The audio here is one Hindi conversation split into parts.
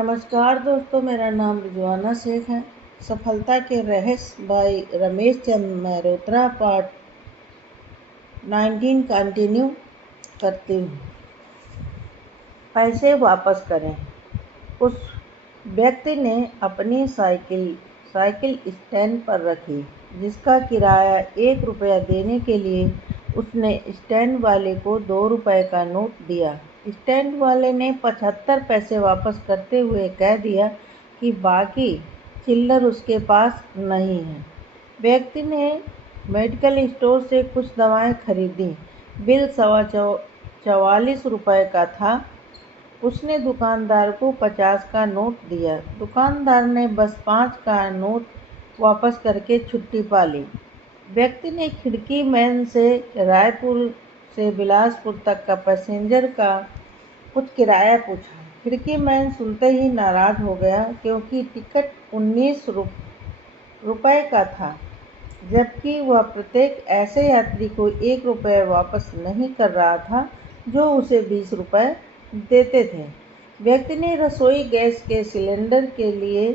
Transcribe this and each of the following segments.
नमस्कार दोस्तों, मेरा नाम रिजवाना शेख है। सफलता के रहस्य bye Ramesh Chandra Mehrotra part 19 continue करती हूँ। पैसे वापस करें। उस व्यक्ति ने अपनी साइकिल स्टैंड पर रखी, जिसका किराया 1 रुपया देने के लिए उसने स्टैंड वाले को 2 रुपए का नोट दिया। स्टैंड वाले ने 75 पैसे वापस करते हुए कह दिया कि बाकी चिल्लर उसके पास नहीं है। व्यक्ति ने मेडिकल स्टोर से कुछ दवाएं खरीदी। बिल 44 रुपए का था। उसने दुकानदार को 50 का नोट दिया। दुकानदार ने बस 5 का नोट वापस करके छुट्टी पा ली। व्यक्ति ने खिड़की मैन से रायपुर से बिलासपुर तक का पैसेंजर का कुछ किराया पूछा। खिड़की मैन सुनते ही नाराज हो गया, क्योंकि टिकट 19 रुपए का था, जबकि वह प्रत्येक ऐसे यात्री को 1 रुपया वापस नहीं कर रहा था जो उसे 20 रुपए देते थे। व्यक्ति ने रसोई गैस के सिलेंडर के लिए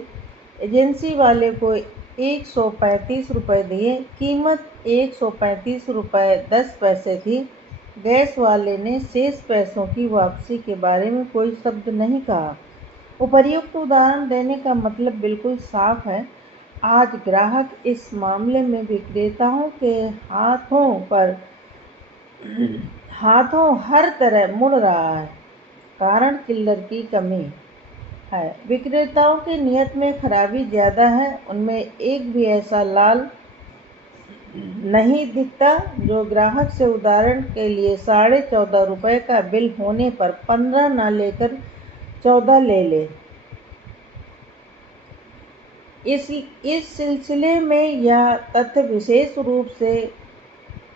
एजेंसी वाले को 135 रुपए दिए। कीमत 135 रुपए 10 पैसे थी। गैस वाले ने शेष पैसों की वापसी के बारे में कोई शब्द नहीं कहा। उपर्युक्त उदाहरण देने का मतलब बिल्कुल साफ है। आज ग्राहक इस मामले में विक्रेताओं के हाथों हर तरह मुड़ रहा है। कारण चिल्लर की कमी है। विक्रेताओं की नीयत में खराबी ज़्यादा है। उनमें एक भी ऐसा लाल नहीं दिखता जो ग्राहक से उदाहरण के लिए 14.5 रुपए का बिल होने पर 15 न लेकर 14 ले ले। इस सिलसिले में यह तथ्य विशेष रूप से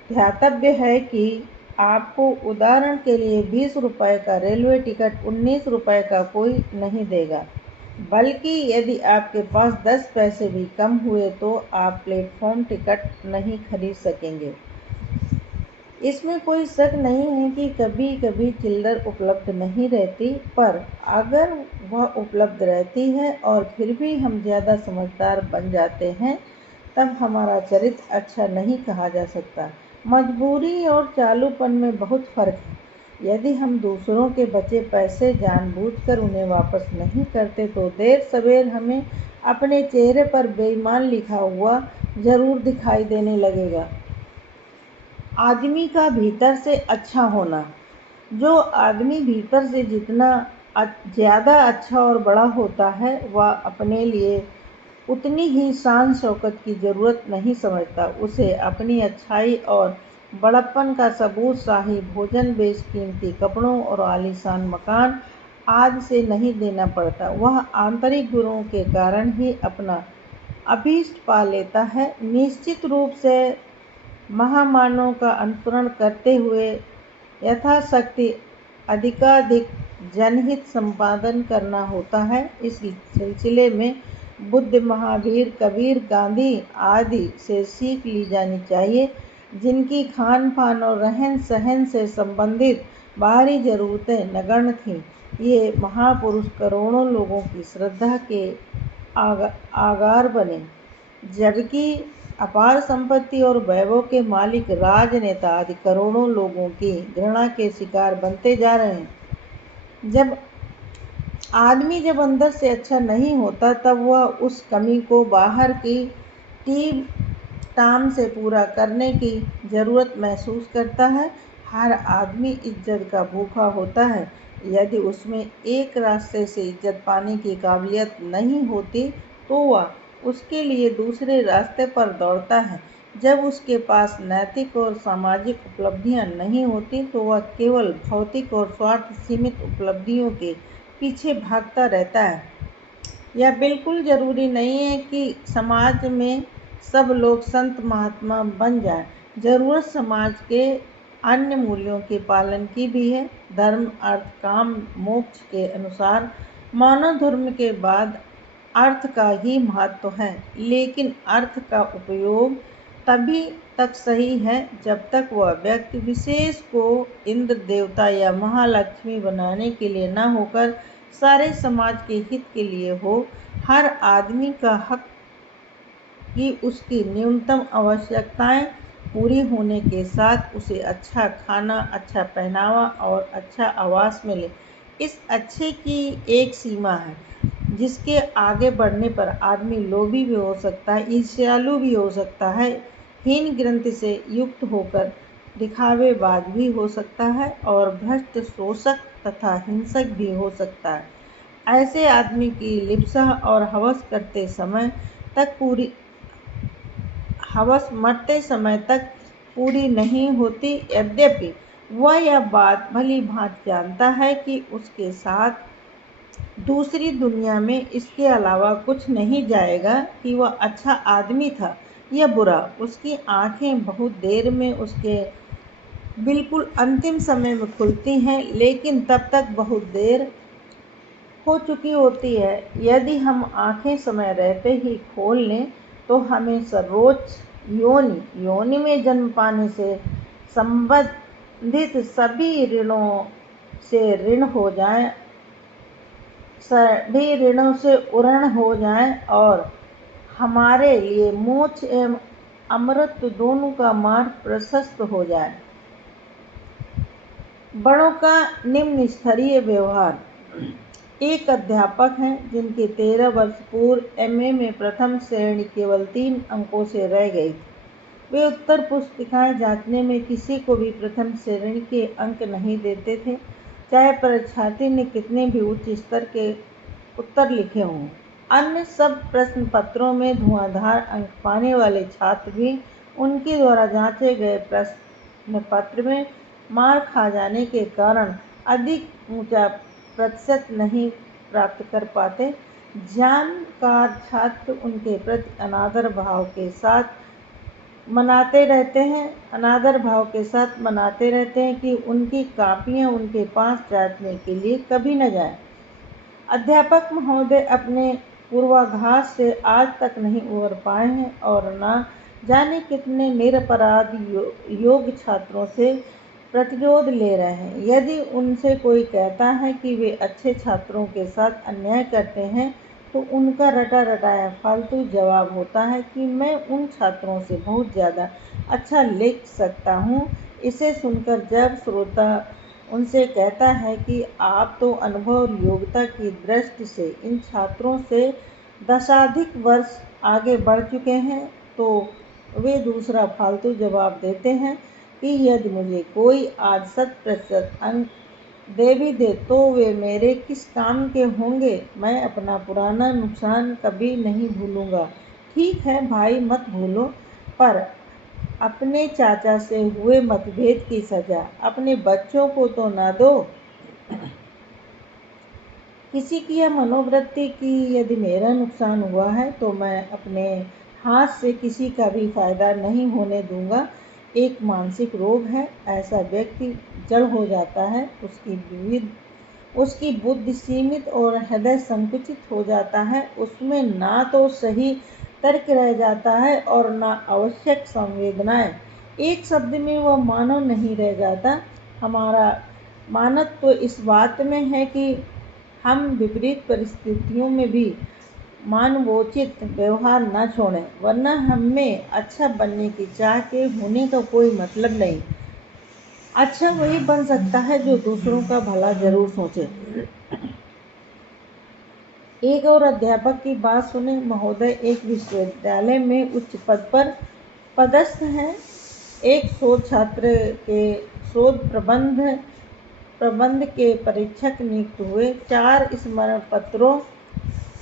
ध्यातव्य है कि आपको उदाहरण के लिए 20 रुपए का रेलवे टिकट 19 रुपए का कोई नहीं देगा, बल्कि यदि आपके पास 10 पैसे भी कम हुए तो आप प्लेटफॉर्म टिकट नहीं खरीद सकेंगे। इसमें कोई शक नहीं है कि कभी कभी चिल्लर उपलब्ध नहीं रहती, पर अगर वह उपलब्ध रहती है और फिर भी हम ज़्यादा समझदार बन जाते हैं, तब हमारा चरित्र अच्छा नहीं कहा जा सकता। मजबूरी और चालूपन में बहुत फर्क है। यदि हम दूसरों के बचे पैसे जानबूझकर उन्हें वापस नहीं करते, तो देर सवेर हमें अपने चेहरे पर बेईमान लिखा हुआ जरूर दिखाई देने लगेगा। आदमी का भीतर से अच्छा होना। जो आदमी भीतर से जितना ज़्यादा अच्छा और बड़ा होता है, वह अपने लिए उतनी ही शान शौकत की ज़रूरत नहीं समझता। उसे अपनी अच्छाई और बड़प्पन का सबूत शाही भोजन, बेशकीमती कपड़ों और आलीशान मकान आदि से नहीं देना पड़ता। वह आंतरिक गुणों के कारण ही अपना अभीष्ट पा लेता है। निश्चित रूप से महामानव का अनुसरण करते हुए यथाशक्ति अधिकाधिक जनहित संपादन करना होता है। इस सिलसिले में बुद्ध, महावीर, कबीर, गांधी आदि से सीख ली जानी चाहिए, जिनकी खान पान और रहन सहन से संबंधित बाहरी ज़रूरतें नगण्य थीं। ये महापुरुष करोड़ों लोगों की श्रद्धा के आगार बने, जबकि अपार संपत्ति और वैभव के मालिक, राजनेता आदि करोड़ों लोगों की घृणा के शिकार बनते जा रहे हैं। जब अंदर से अच्छा नहीं होता, तब वह उस कमी को बाहर की टीम टाम से पूरा करने की ज़रूरत महसूस करता है। हर आदमी इज्जत का भूखा होता है। यदि उसमें एक रास्ते से इज्जत पाने की काबिलियत नहीं होती, तो वह उसके लिए दूसरे रास्ते पर दौड़ता है। जब उसके पास नैतिक और सामाजिक उपलब्धियां नहीं होती, तो वह केवल भौतिक और स्वार्थ सीमित उपलब्धियों के पीछे भागता रहता है। यह बिल्कुल जरूरी नहीं है कि समाज में सब लोग संत महात्मा बन जाएं। जरूरत समाज के अन्य मूल्यों के पालन की भी है। धर्म, अर्थ, काम, मोक्ष के अनुसार मानव धर्म के बाद अर्थ का ही महत्व है, लेकिन अर्थ का उपयोग तभी तक सही है जब तक वह व्यक्ति विशेष को इंद्र देवता या महालक्ष्मी बनाने के लिए न होकर सारे समाज के हित के लिए हो। हर आदमी का हक कि उसकी न्यूनतम आवश्यकताएं पूरी होने के साथ उसे अच्छा खाना, अच्छा पहनावा और अच्छा आवास मिले। इस अच्छे की एक सीमा है जिसके आगे बढ़ने पर आदमी लोभी भी हो सकता है, ईर्ष्यालु भी हो सकता है, हीन ग्रंथि से युक्त होकर दिखावेबाज भी हो सकता है और भ्रष्ट, शोषक तथा हिंसक भी हो सकता है। ऐसे आदमी की लिप्सा और हवस करते समय तक पूरी हवस मरते समय तक पूरी नहीं होती। यद्यपि वह यह बात भली भांति जानता है कि उसके साथ दूसरी दुनिया में इसके अलावा कुछ नहीं जाएगा कि वह अच्छा आदमी था या बुरा। उसकी आंखें बहुत देर में उसके बिल्कुल अंतिम समय में खुलती हैं, लेकिन तब तक बहुत देर हो चुकी होती है। यदि हम आंखें समय रहते ही खोल लें तो हमें सर्वोच्च योनि में जन्म पाने से संबंधित सभी ऋणों से ऋण हो जाए, सभी ऋणों से उऋण हो जाए और हमारे लिए मोक्ष एवं अमृत दोनों का मार्ग प्रशस्त हो जाए। बड़ों का निम्न स्तरीय व्यवहार। एक अध्यापक हैं जिनकी 13 वर्ष पूर्व एमए में प्रथम श्रेणी केवल 3 अंकों से रह गई थी। वे उत्तर पुस्तिकाएं जांचने में किसी को भी प्रथम श्रेणी के अंक नहीं देते थे, चाहे परीक्षार्थी ने कितने भी उच्च स्तर के उत्तर लिखे हों। अन्य सब प्रश्न पत्रों में धुआंधार अंक पाने वाले छात्र भी उनके द्वारा जांचे गए प्रश्न पत्र में मार खा जाने के कारण अधिक ऊंचा प्रतिशत नहीं प्राप्त कर पाते। जानकार छात्र उनके प्रति अनादर भाव के साथ मनाते रहते हैं कि उनकी कापियां उनके पास जांचने के लिए कभी न जाएं। अध्यापक महोदय अपने पूर्वाभास से आज तक नहीं उबर पाए हैं और न जाने कितने निरपराध योग्य छात्रों से प्रतिरोध ले रहे हैं। यदि उनसे कोई कहता है कि वे अच्छे छात्रों के साथ अन्याय करते हैं तो उनका रटा रटाया फालतू जवाब होता है कि मैं उन छात्रों से बहुत ज़्यादा अच्छा लिख सकता हूँ। इसे सुनकर जब श्रोता उनसे कहता है कि आप तो अनुभव और योग्यता की दृष्टि से इन छात्रों से दशाधिक वर्ष आगे बढ़ चुके हैं, तो वे दूसरा फालतू जवाब देते हैं कि यदि मुझे कोई आज 100% अंक दे भी दे तो वे मेरे किस काम के होंगे। मैं अपना पुराना नुकसान कभी नहीं भूलूंगा। ठीक है भाई, मत भूलो, पर अपने चाचा से हुए मतभेद की सजा अपने बच्चों को तो न दो। किसी की यह मनोवृत्ति कि यदि मेरा नुकसान हुआ है तो मैं अपने हाथ से किसी का भी फायदा नहीं होने दूंगा, एक मानसिक रोग है। ऐसा व्यक्ति जड़ हो जाता है, उसकी बुद्धि सीमित और हृदय संकुचित हो जाता है। उसमें ना तो सही तर्क रह जाता है और ना आवश्यक संवेदनाएं। एक शब्द में वह मानव नहीं रह जाता। हमारा मानव तो इस बात में है कि हम विपरीत परिस्थितियों में भी मानवोचित व्यवहार न छोड़ें, वरना हमें अच्छा बनने की चाह के होने का कोई मतलब नहीं। अच्छा वही बन सकता है जो दूसरों का भला जरूर सोचे। एक और अध्यापक की बात सुने। महोदय एक विश्वविद्यालय में उच्च पद पर पदस्थ हैं। एक शोध छात्र के शोध प्रबंध के परीक्षक नियुक्त हुए। 4 स्मरण पत्रों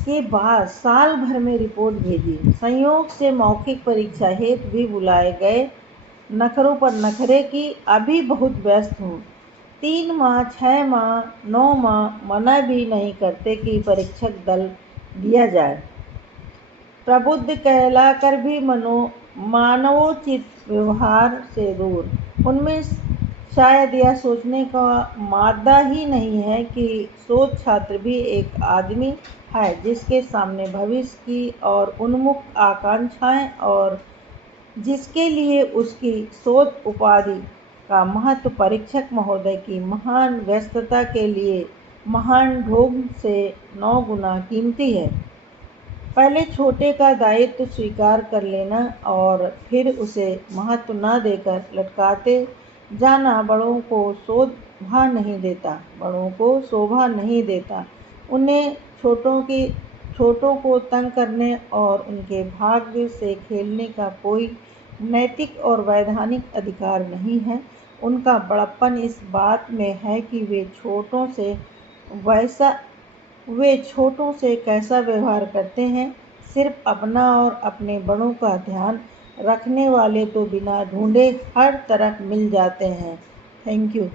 के बाद साल भर में रिपोर्ट भेजी। संयोग से मौखिक परीक्षा हेतु भी बुलाए गए। नखरों पर नखरे की अभी बहुत व्यस्त हूँ। 3 माह, 6 माह, 9 माह मना भी नहीं करते कि परीक्षक दल दिया जाए। प्रबुद्ध कहलाकर भी मानवोचित व्यवहार से दूर। उनमें शायद यह सोचने का मादा ही नहीं है कि शोध छात्र भी एक आदमी है जिसके सामने भविष्य की और उन्मुख आकांक्षाएं और जिसके लिए उसकी शोध उपाधि का महत्व परीक्षक महोदय की महान व्यस्तता के लिए महान ढोंग से 9 गुना कीमती है। पहले छोटे का दायित्व स्वीकार कर लेना और फिर उसे महत्व न देकर लटकाते जाना बड़ों को शोभा नहीं देता। उन्हें छोटों को तंग करने और उनके भाग्य से खेलने का कोई नैतिक और वैधानिक अधिकार नहीं है। उनका बड़प्पन इस बात में है कि वे छोटों से कैसा व्यवहार करते हैं। सिर्फ अपना और अपने बड़ों का ध्यान रखने वाले तो बिना ढूंढे हर तरफ मिल जाते हैं। Thank you.